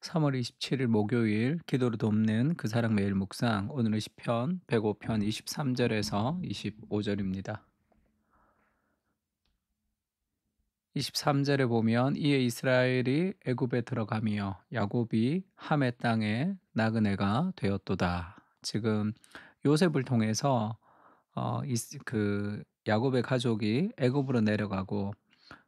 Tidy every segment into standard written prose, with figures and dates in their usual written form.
3월 27일 목요일 기도로 돕는 그 사랑 매일 묵상 오늘은 시편 105편 23절에서 25절입니다. 23절에 보면 이에 이스라엘이 애굽에 들어가며 야곱이 함의 땅에 나그네가 되었도다. 지금 요셉을 통해서 그 야곱의 가족이 애굽으로 내려가고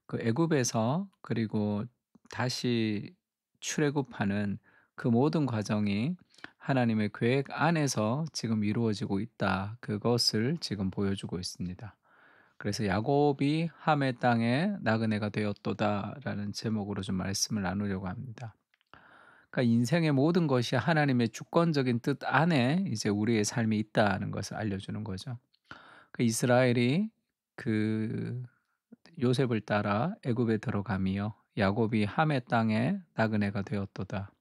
그 애굽에서 그리고 다시 출애굽하는 그 모든 과정이 하나님의 계획 안에서 지금 이루어지고 있다. 그것을 지금 보여주고 있습니다. 그래서 야곱이 함의 땅에 나그네가 되었도다라는 제목으로 좀 말씀을 나누려고 합니다. 그러니까 인생의 모든 것이 하나님의 주권적인 뜻 안에 이제 우리의 삶이 있다는 것을 알려주는 거죠. 그 이스라엘이 그 요셉을 따라 애굽에 들어가며 야곱이 함의 땅에 나그네가 되었도다.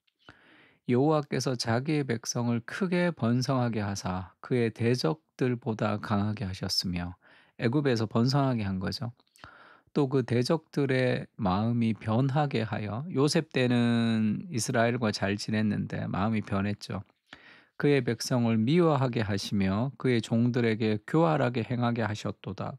여호와께서 자기의 백성을 크게 번성하게 하사 그의 대적들보다 강하게 하셨으며 애굽에서 번성하게 한 거죠. 또 그 대적들의 마음이 변하게 하여 요셉 때는 이스라엘과 잘 지냈는데 마음이 변했죠. 그의 백성을 미워하게 하시며 그의 종들에게 교활하게 행하게 하셨도다.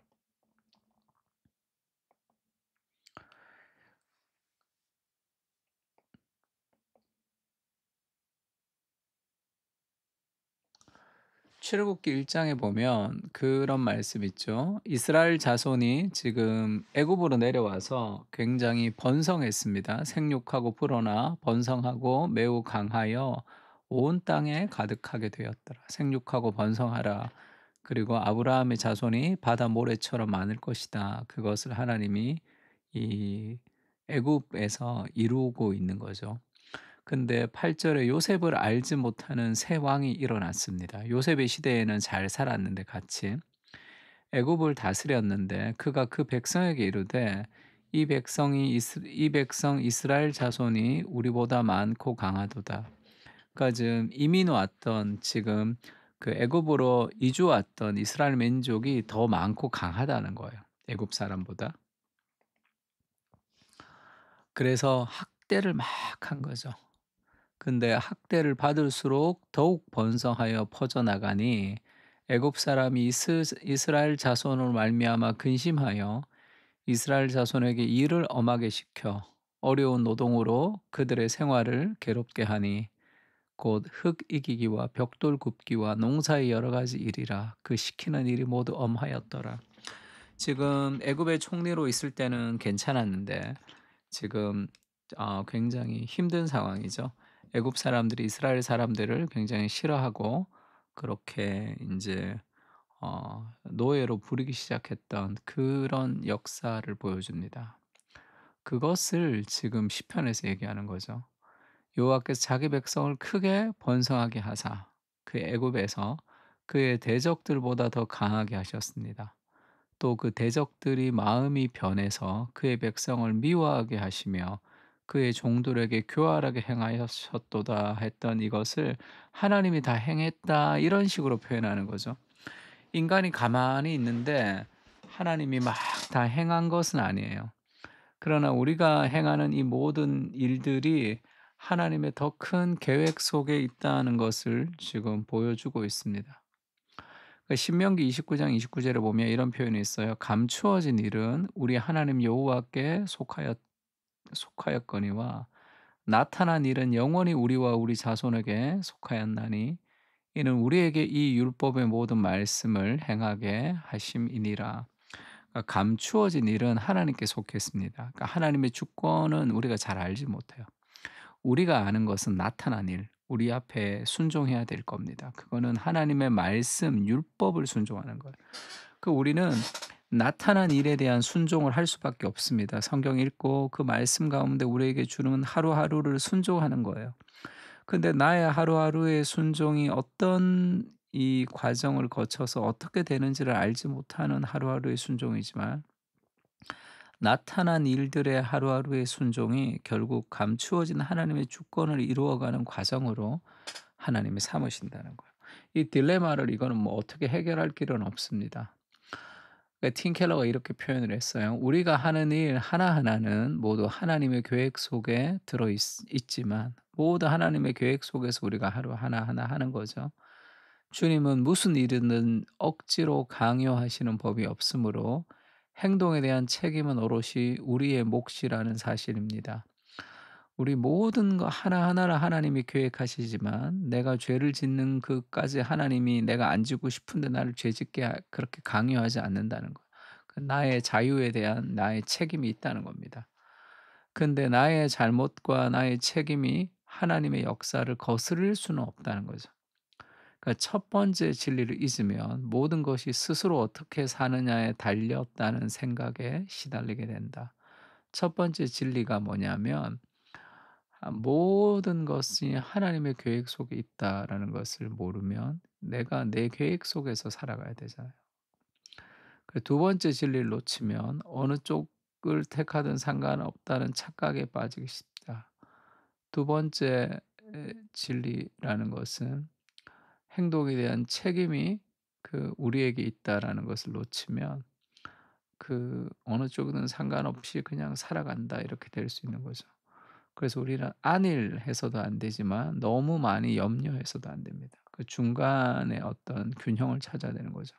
출애굽기 1장에 보면 그런 말씀 있죠. 이스라엘 자손이 지금 애굽으로 내려와서 굉장히 번성했습니다. 생육하고 불어나 번성하고 매우 강하여 온 땅에 가득하게 되었더라. 생육하고 번성하라. 그리고 아브라함의 자손이 바다 모래처럼 많을 것이다. 그것을 하나님이 이 애굽에서 이루고 있는 거죠. 근데 8 절에 요셉을 알지 못하는 새 왕이 일어났습니다. 요셉의 시대에는 잘 살았는데 같이 애굽을 다스렸는데 그가 그 백성에게 이르되 이 백성 이스라엘 자손이 우리보다 많고 강하도다. 그러니까 지금 이민 왔던 지금 그 애굽으로 이주 왔던 이스라엘 민족이 더 많고 강하다는 거예요. 애굽 사람보다. 그래서 학대를 막 한 거죠. 근데 학대를 받을수록 더욱 번성하여 퍼져나가니 애굽 사람이 이스라엘 자손으로 말미암아 근심하여 이스라엘 자손에게 일을 엄하게 시켜 어려운 노동으로 그들의 생활을 괴롭게 하니 곧 흙 이기기와 벽돌 굽기와 농사의 여러 가지 일이라 그 시키는 일이 모두 엄하였더라. 지금 애굽의 총리로 있을 때는 괜찮았는데 지금 굉장히 힘든 상황이죠. 애굽 사람들이 이스라엘 사람들을 굉장히 싫어하고 그렇게 인제 노예로 부리기 시작했던 그런 역사를 보여줍니다. 그것을 지금 시편에서 얘기하는 거죠. 여호와께서 자기 백성을 크게 번성하게 하사 그 애굽에서 그의 대적들보다 더 강하게 하셨습니다. 또 그 대적들이 마음이 변해서 그의 백성을 미워하게 하시며 그의 종들에게 교활하게 행하셨도다 했던 이것을 하나님이 다 행했다 이런 식으로 표현하는 거죠. 인간이 가만히 있는데 하나님이 막 다 행한 것은 아니에요. 그러나 우리가 행하는 이 모든 일들이 하나님의 더 큰 계획 속에 있다는 것을 지금 보여주고 있습니다. 신명기 29장 29절에 보면 이런 표현이 있어요. 감추어진 일은 우리 하나님 여호와께 속하였거니와 나타난 일은 영원히 우리와 우리 자손에게 속하였나니 이는 우리에게 이 율법의 모든 말씀을 행하게 하심이니라. 그러니까 감추어진 일은 하나님께 속했습니다. 그러니까 하나님의 주권은 우리가 잘 알지 못해요. 우리가 아는 것은 나타난 일, 우리 앞에 순종해야 될 겁니다. 그거는 하나님의 말씀, 율법을 순종하는 거예요. 우리는 나타난 일에 대한 순종을 할 수밖에 없습니다. 성경 읽고 그 말씀 가운데 우리에게 주는 하루하루를 순종하는 거예요. 근데 나의 하루하루의 순종이 어떤 이 과정을 거쳐서 어떻게 되는지를 알지 못하는 하루하루의 순종이지만 나타난 일들의 하루하루의 순종이 결국 감추어진 하나님의 주권을 이루어가는 과정으로 하나님이 삼으신다는 거예요. 이 딜레마를 이거는 뭐 어떻게 해결할 길은 없습니다. 그틴 켈러가 이렇게 표현을 했어요. "우리가 하는 일 하나하나는 모두 하나님의 계획 속에 들어 있지만 모두 하나님의 계획 속에서 우리가 하루 하나하나 하는 거죠. 주님은 무슨 일이든 억지로 강요하시는 법이 없으므로 행동에 대한 책임은 오롯이 우리의 몫이라는 사실입니다. 우리 모든 거 하나하나를 하나님이 계획하시지만 내가 죄를 짓는 그까지 하나님이 내가 안 짓고 싶은데 나를 죄 짓게 그렇게 강요하지 않는다는 거. 그 나의 자유에 대한 나의 책임이 있다는 겁니다. 근데 나의 잘못과 나의 책임이 하나님의 역사를 거스를 수는 없다는 거죠. 그러니까 첫 번째 진리를 잊으면 모든 것이 스스로 어떻게 사느냐에 달렸다는 생각에 시달리게 된다. 첫 번째 진리가 뭐냐면 모든 것이 하나님의 계획 속에 있다라는 것을 모르면 내가 내 계획 속에서 살아가야 되잖아요. 그 두 번째 진리를 놓치면 어느 쪽을 택하든 상관없다는 착각에 빠지기 쉽다. 두 번째 진리라는 것은 행동에 대한 책임이 우리에게 있다라는 것을 놓치면 어느 쪽이든 상관없이 그냥 살아간다 이렇게 될 수 있는 거죠. 그래서 우리는 안일해서도 안 되지만 너무 많이 염려해서도 안 됩니다. 그 중간에 어떤 균형을 찾아야 되는 거죠.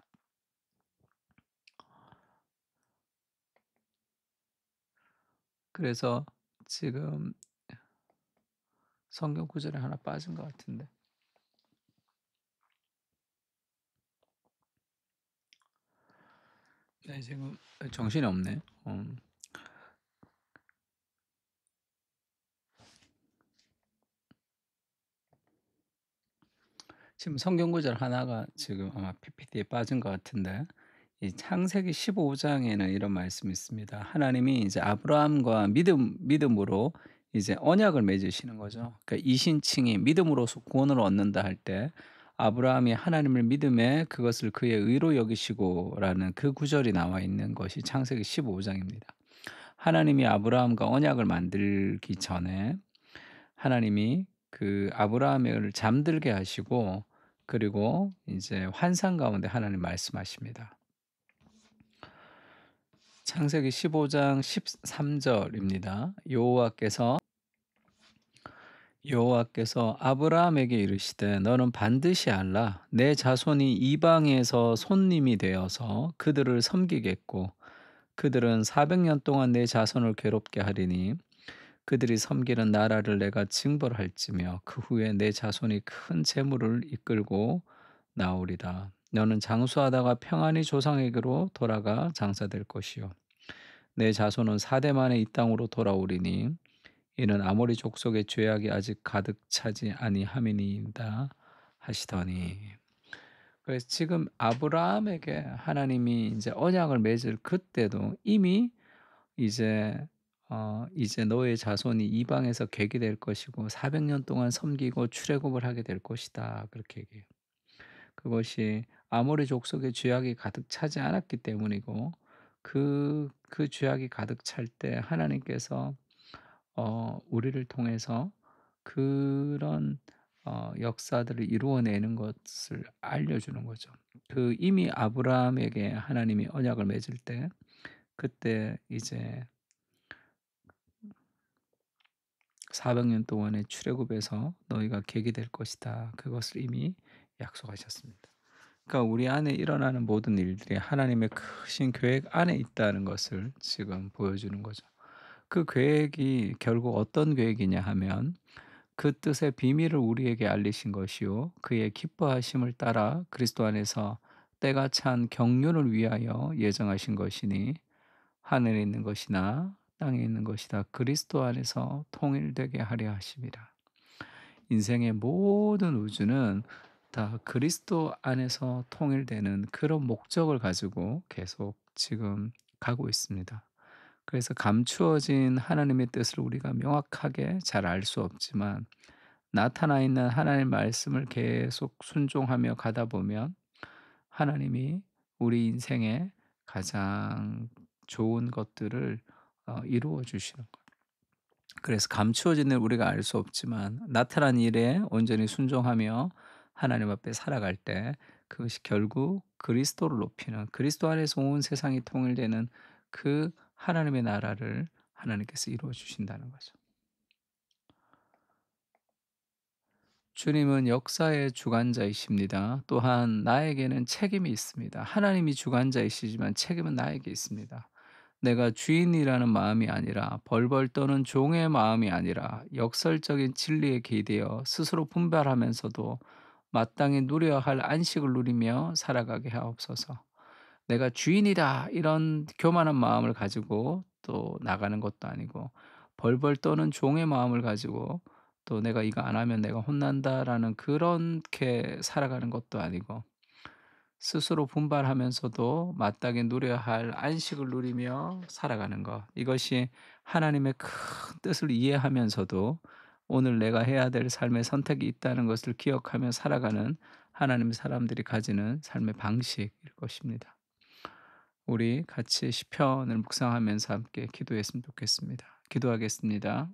그래서 지금 성경 구절에 하나 빠진 것 같은데. 네, 지금 정신이 없네. 지금 성경 구절 하나가 지금 아마 PPT에 빠진 것 같은데 이 창세기 15 장에는 이런 말씀이 있습니다. 하나님이 이제 아브라함과 믿음으로 이제 언약을 맺으시는 거죠. 그러니까 이신칭이 믿음으로써 구원을 얻는다 할 때 아브라함이 하나님을 믿음에 그것을 그의 의로 여기시고라는 그 구절이 나와 있는 것이 창세기 15 장입니다. 하나님이 아브라함과 언약을 만들기 전에 하나님이 아브라함을 잠들게 하시고 그리고 이제 환상 가운데 하나님 말씀하십니다. 창세기 15장 13 절입니다. 여호와께서 아브라함에게 이르시되 너는 반드시 알라 내 자손이 이방에서 손님이 되어서 그들을 섬기겠고 그들은 400년 동안 내 자손을 괴롭게 하리니 그들이 섬기는 나라를 내가 징벌할지며 그 후에 내 자손이 큰 재물을 이끌고 나오리다. 너는 장수하다가 평안히 조상에게로 돌아가 장사될 것이요 내 자손은 4대 만에 이 땅으로 돌아오리니 이는 아모리 족속의 죄악이 아직 가득 차지 아니함이니이다 하시더니. 그래서 지금 아브라함에게 하나님이 이제 언약을 맺을 그때도 이미 이제 이제 너의 자손이 이방에서 객이 될 것이고 400년 동안 섬기고 출애굽을 하게 될 것이다. 그렇게 얘기해요. 그것이 아모리 족속의 죄악이 가득 차지 않았기 때문이고 그 죄악이 가득 찰 때 하나님께서 우리를 통해서 그런 역사들을 이루어내는 것을 알려주는 거죠. 이미 아브라함에게 하나님이 언약을 맺을 때 그때 이제 400년 동안의 출애굽에서 너희가 계기 될 것이다. 그것을 이미 약속하셨습니다. 그러니까 우리 안에 일어나는 모든 일들이 하나님의 크신 계획 안에 있다는 것을 지금 보여주는 거죠. 그 계획이 결국 어떤 계획이냐 하면 그 뜻의 비밀을 우리에게 알리신 것이요 그의 기뻐하심을 따라 그리스도 안에서 때가 찬 경륜을 위하여 예정하신 것이니 하늘에 있는 것이나 땅에 있는 것이다 그리스도 안에서 통일되게 하려 하심이라. 인생의 모든 우주는 다 그리스도 안에서 통일되는 그런 목적을 가지고 계속 지금 가고 있습니다. 그래서 감추어진 하나님의 뜻을 우리가 명확하게 잘 알 수 없지만 나타나 있는 하나님의 말씀을 계속 순종하며 가다 보면 하나님이 우리 인생에 가장 좋은 것들을 이루어 주시는 거예요. 그래서 감추어진 일 우리가 알 수 없지만 나타난 일에 온전히 순종하며 하나님 앞에 살아갈 때 그것이 결국 그리스도를 높이는, 그리스도 안에서 온 세상이 통일되는 그 하나님의 나라를 하나님께서 이루어 주신다는 거죠. 주님은 역사의 주관자이십니다. 또한 나에게는 책임이 있습니다. 하나님이 주관자이시지만 책임은 나에게 있습니다. 내가 주인이라는 마음이 아니라 벌벌 떠는 종의 마음이 아니라 역설적인 진리에 기대어 스스로 분별하면서도 마땅히 누려야 할 안식을 누리며 살아가게 하옵소서. 내가 주인이다 이런 교만한 마음을 가지고 또 나가는 것도 아니고, 벌벌 떠는 종의 마음을 가지고 또 '내가 이거 안 하면 내가 혼난다.'라는 그렇게 살아가는 것도 아니고, 스스로 분발하면서도 마땅히 누려야 할 안식을 누리며 살아가는 것. 이것이 하나님의 큰 뜻을 이해하면서도 오늘 내가 해야 될 삶의 선택이 있다는 것을 기억하며 살아가는 하나님의 사람들이 가지는 삶의 방식일 것입니다. 우리 같이 시편을 묵상하면서 함께 기도했으면 좋겠습니다. 기도하겠습니다.